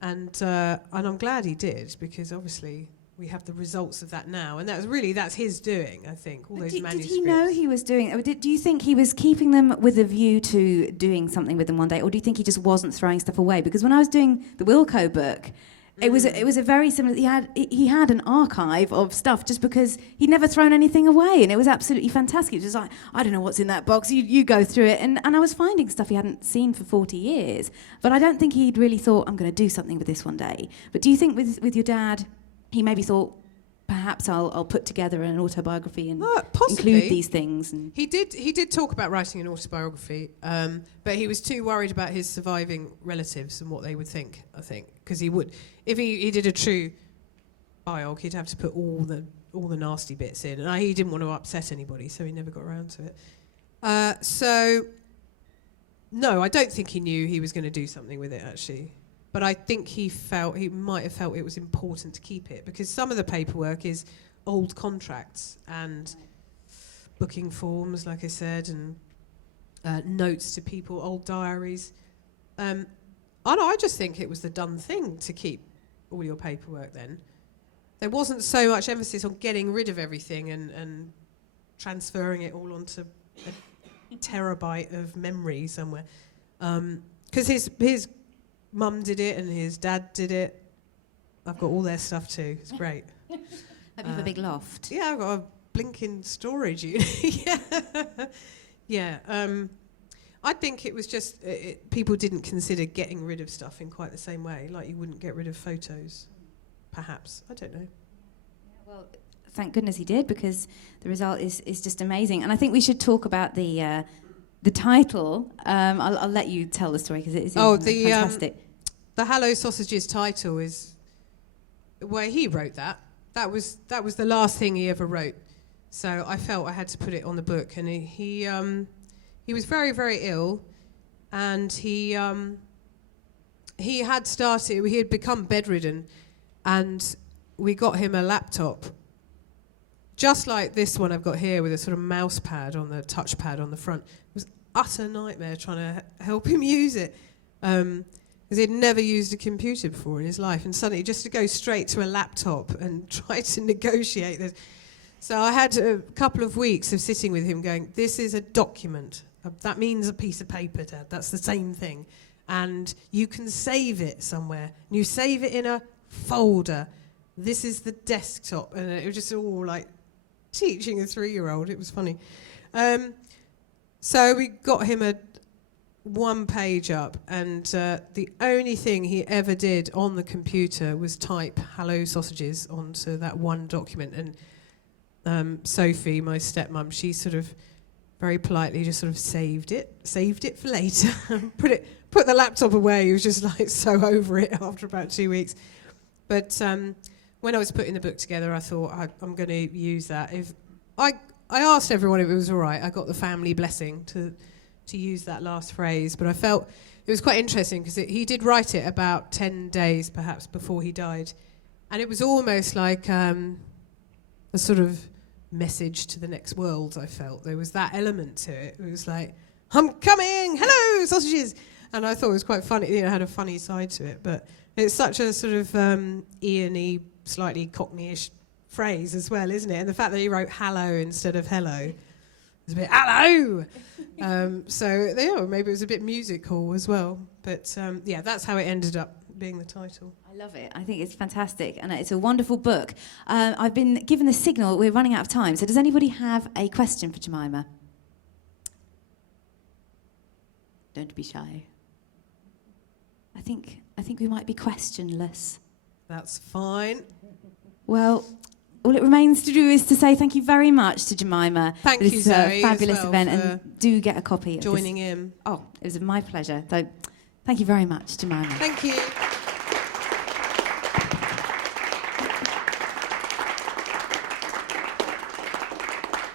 and I'm glad he did, because obviously we have the results of that now, and that's his doing, I think, all those manuscripts. Did he know he was doing it? Do you think he was keeping them with a view to doing something with them one day, or do you think he just wasn't throwing stuff away? Because when I was doing the Wilco book, it was a very similar. He had an archive of stuff just because he'd never thrown anything away, and it was absolutely fantastic. It was just like, I don't know what's in that box. You go through it, and I was finding stuff he hadn't seen for 40 years. But I don't think he'd really thought, I'm going to do something with this one day. But do you think with your dad, he maybe thought, perhaps I'll put together an autobiography and include these things? And he did talk about writing an autobiography, but he was too worried about his surviving relatives and what they would think, I think, because he would, if he did a true biog, he'd have to put all the nasty bits in, and he didn't want to upset anybody, so he never got around to it. So no, I don't think he knew he was going to do something with it, actually. But I think he might have felt it was important to keep it, because some of the paperwork is old contracts and booking forms, like I said, and notes to people, old diaries. I just think it was the done thing to keep all your paperwork then. There wasn't so much emphasis on getting rid of everything and transferring it all onto a terabyte of memory somewhere. Because his mum did it and his dad did it. I've got all their stuff too. It's great. have you have a big loft? Yeah, I've got a blinking storage unit. Yeah. I think it was just people didn't consider getting rid of stuff in quite the same way, like you wouldn't get rid of photos, perhaps. I don't know. Well, thank goodness he did, because the result is just amazing. And I think we should talk about the title. I'll let you tell the story, because it is fantastic. The Hello Sausages title is where he wrote that. That was the last thing he ever wrote. So I felt I had to put it on the book. And he was very, very ill, and he had become bedridden, and we got him a laptop, just like this one I've got here, with a sort of mouse pad on the touchpad on the front. It was utter nightmare trying to help him use it, because he'd never used a computer before in his life, and suddenly just to go straight to a laptop and try to negotiate this. So I had a couple of weeks of sitting with him going, this is a document. That means a piece of paper, Dad. That's the same thing. And you can save it somewhere. You save it in a folder. This is the desktop. And it was just all like teaching a 3-year-old. It was funny. So we got him a 1-page up, and the only thing he ever did on the computer was type "Hello Sausages" onto that one document. And Sophie, my stepmom, she sort of very politely just sort of saved it for later. put the laptop away. He was just like so over it after about 2 weeks. But when I was putting the book together, I thought I'm going to use that. If I asked everyone if it was all right. I got the family blessing to use that last phrase, but I felt it was quite interesting because he did write it about 10 days perhaps before he died, and it was almost like a sort of message to the next world. I felt there was that element to it. It was like, I'm coming, hello sausages, and I thought it was quite funny. It had a funny side to it, but it's such a sort of Ian-y, slightly Cockney-ish phrase as well, isn't it? And the fact that he wrote hello instead of hello, it's a bit hello. So yeah, maybe it was a bit musical as well. But yeah, that's how it ended up being the title. I love it. I think it's fantastic, and it's a wonderful book. I've been given the signal we're running out of time. So does anybody have a question for Jemima? Don't be shy. I think we might be questionless. That's fine. Well, all it remains to do is to say thank you very much to Jemima. Thank you, Zoe, a fabulous as well event, and do get a copy of joining in. Oh, it was my pleasure. So, thank you very much, Jemima. Thank you.